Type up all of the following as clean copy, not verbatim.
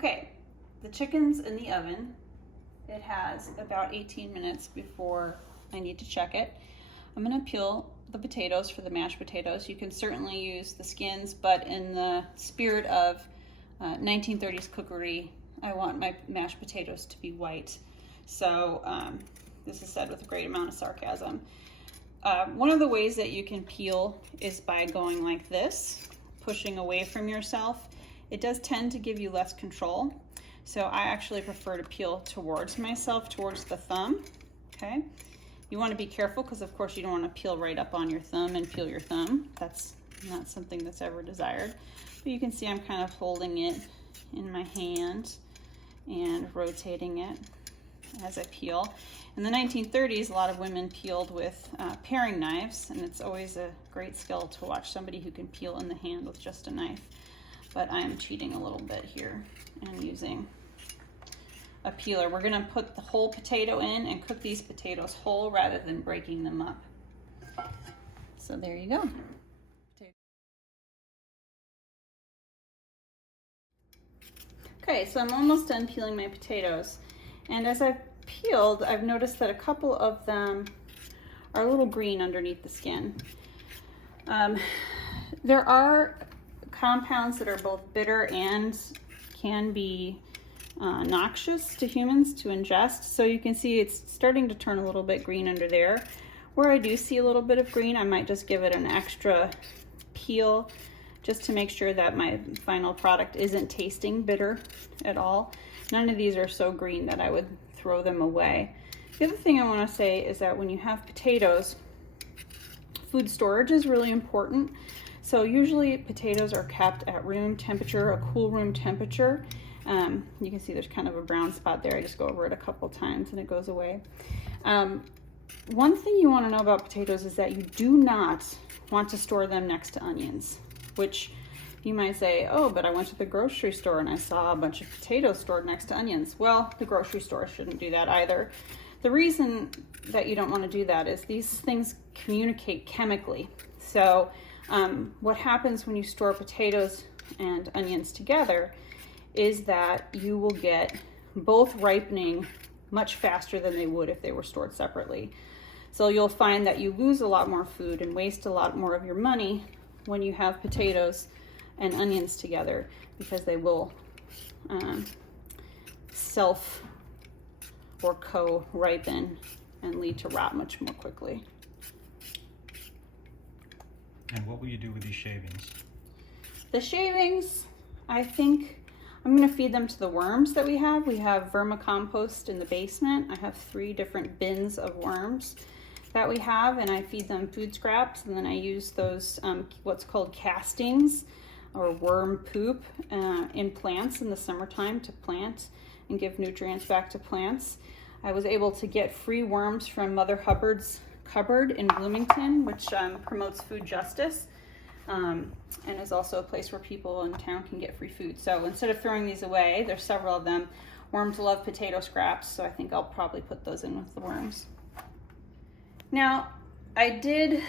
Okay, the chicken's in the oven. It has about 18 minutes before I need to check it. I'm gonna peel the potatoes for the mashed potatoes. You can certainly use the skins, but in the spirit of 1930s cookery, I want my mashed potatoes to be white. So this is said with a great amount of sarcasm. One of the ways that you can peel is by going like this, pushing away from yourself. It does tend to give you less control. So I actually prefer to peel towards myself, towards the thumb, okay? You want to be careful because of course you don't want to peel right up on your thumb and peel your thumb. That's not something that's ever desired. But you can see I'm kind of holding it in my hand and rotating it as I peel. In the 1930s, a lot of women peeled with paring knives, and it's always a great skill to watch somebody who can peel in the hand with just a knife. But I am cheating a little bit here and using a peeler. We're gonna put the whole potato in and cook these potatoes whole rather than breaking them up. So there you go. Okay, so I'm almost done peeling my potatoes. And as I've peeled, I've noticed that a couple of them are a little green underneath the skin. There are compounds that are both bitter and can be noxious to humans to ingest. So you can see it's starting to turn a little bit green under there. Where I do see a little bit of green, I might just give it an extra peel just to make sure that my final product isn't tasting bitter at all. None of these are so green that I would throw them away. The other thing I want to say is that when you have potatoes, food storage is really important. So usually potatoes are kept at room temperature, a cool room temperature. You can see there's kind of a brown spot there. I just go over it a couple times and it goes away. One thing you want to know about potatoes is that you do not want to store them next to onions, which you might say, oh, but I went to the grocery store and I saw a bunch of potatoes stored next to onions. Well, the grocery store shouldn't do that either. The reason that you don't want to do that is these things communicate chemically. So what happens when you store potatoes and onions together is that you will get both ripening much faster than they would if they were stored separately. So you'll find that you lose a lot more food and waste a lot more of your money when you have potatoes and onions together, because they will self or co-ripen and lead to rot much more quickly. And what will you do with these shavings? The shavings, I think I'm going to feed them to the worms that we have. We have vermicompost in the basement. I have 3 different bins of worms that we have, and I feed them food scraps, and then I use those what's called castings or worm poop in plants in the summertime to plant and give nutrients back to plants. I was able to get free worms from Mother Hubbard's Cupboard in Bloomington, which promotes food justice and is also a place where people in town can get free food. So instead of throwing these away, there's several of them. Worms love potato scraps, so I think I'll probably put those in with the worms. Now, I did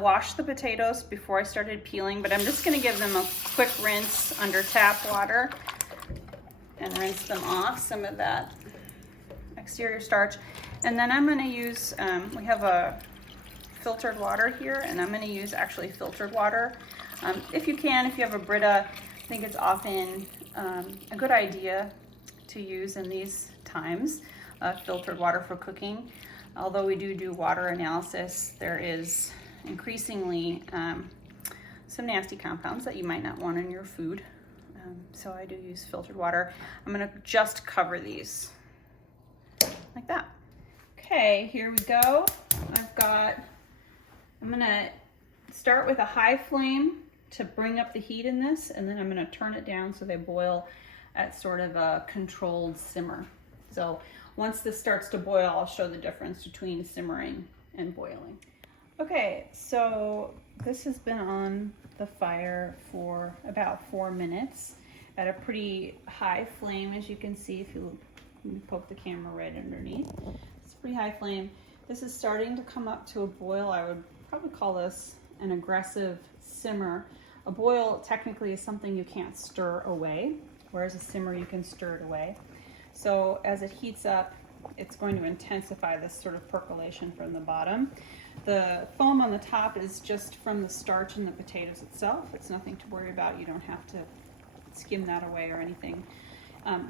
wash the potatoes before I started peeling, but I'm just going to give them a quick rinse under tap water and rinse them off some of that exterior starch. And then I'm going to use, we have a filtered water here, and I'm going to use actually filtered water. If you can, if you have a Brita, I think it's often a good idea to use in these times filtered water for cooking. Although we do water analysis, there is increasingly some nasty compounds that you might not want in your food. So I do use filtered water. I'm going to just cover these like that. Okay, here we go. I'm going to start with a high flame to bring up the heat in this, and then I'm going to turn it down so they boil at sort of a controlled simmer. So once this starts to boil, I'll show the difference between simmering and boiling. Okay, so this has been on the fire for about 4 minutes at a pretty high flame, as you can see if you poke the camera right underneath. It's a pretty high flame. This is starting to come up to a boil. I would probably call this an aggressive simmer. A boil technically is something you can't stir away. whereas a simmer you can stir it away. So as it heats up, it's going to intensify this sort of percolation from the bottom. The foam on the top is just from the starch in the potatoes itself. It's nothing to worry about. You don't have to skim that away or anything.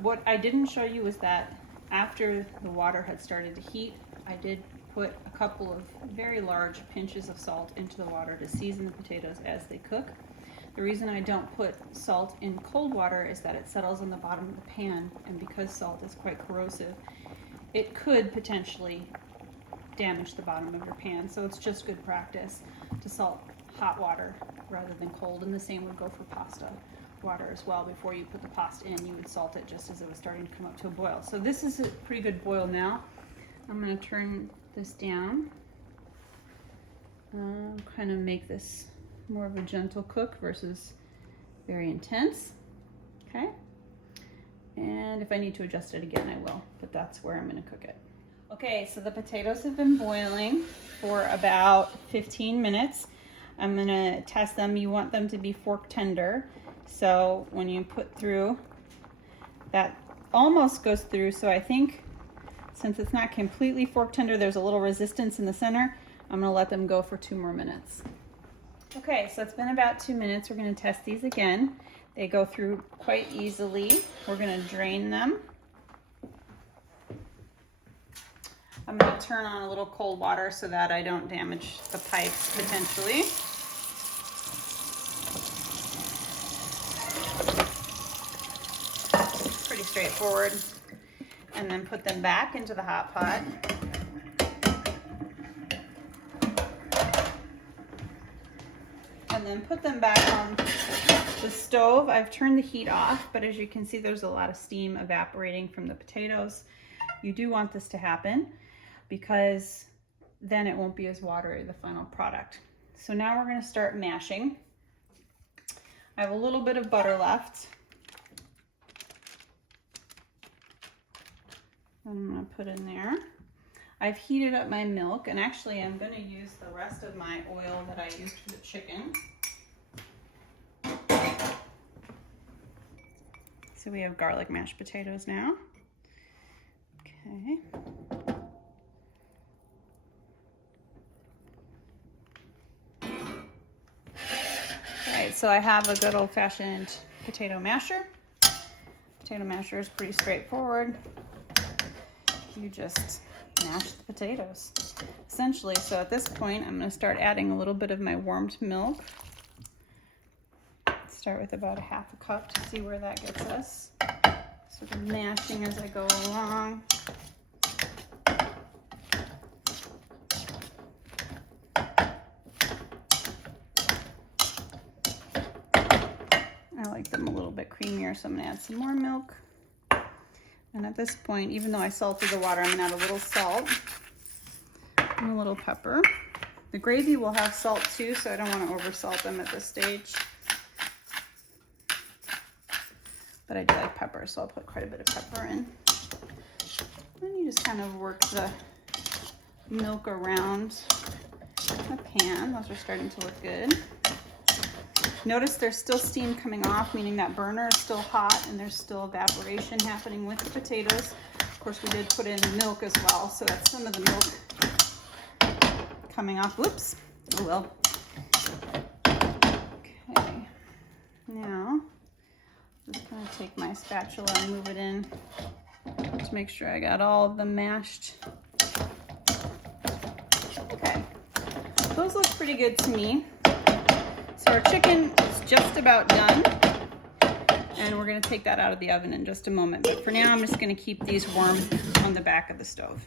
What I didn't show you was that after the water had started to heat, I did put a couple of very large pinches of salt into the water to season the potatoes as they cook. The reason I don't put salt in cold water is that it settles on the bottom of the pan, and because salt is quite corrosive, it could potentially damage the bottom of your pan. So it's just good practice to salt hot water rather than cold, and the same would go for pasta water as well. Before you put the pasta in, you would salt it just as it was starting to come up to a boil. So this is a pretty good boil now. I'm going to turn this down, kind of make this more of a gentle cook versus very intense. Okay, and if I need to adjust it again, I will, but that's where I'm going to cook it. Okay, so the potatoes have been boiling for about 15 minutes. I'm going to test them. You want them to be fork tender. So when you put through, that almost goes through. So I think since it's not completely fork tender, there's a little resistance in the center. I'm going to let them go for 2 more minutes. Okay, so it's been about 2 minutes. We're going to test these again. They go through quite easily. We're going to drain them. I'm going to turn on a little cold water so that I don't damage the pipes potentially. Pretty straightforward. And then put them back into the hot pot. And then put them back on the stove. I've turned the heat off, but as you can see, there's a lot of steam evaporating from the potatoes. You do want this to happen because then it won't be as watery, the final product. So now we're going to start mashing. I have a little bit of butter left. I'm going to put in there. I've heated up my milk, and actually I'm going to use the rest of my oil that I used for the chicken. So we have garlic mashed potatoes now. Okay. Alright, so I have a good old-fashioned potato masher. Potato masher is pretty straightforward. You just mash the potatoes, essentially. So at this point, I'm going to start adding a little bit of my warmed milk. Start with about 1/2 cup to see where that gets us. Sort of mashing as I go along. I like them a little bit creamier, so I'm going to add some more milk. And at this point, even though I salted the water, I'm going to add a little salt and a little pepper. The gravy will have salt too, so I don't want to over-salt them at this stage. But I do like pepper, so I'll put quite a bit of pepper in. Then you just kind of work the milk around the pan. Those are starting to look good. Notice there's still steam coming off, meaning that burner is still hot and there's still evaporation happening with the potatoes. Of course, we did put in milk as well, so that's some of the milk coming off. Whoops. Oh well. Okay. Now, I'm just going to take my spatula and move it in to make sure I got all of them mashed. Okay. Those look pretty good to me. So our chicken is just about done, and we're going to take that out of the oven in just a moment. But for now, I'm just going to keep these warm on the back of the stove.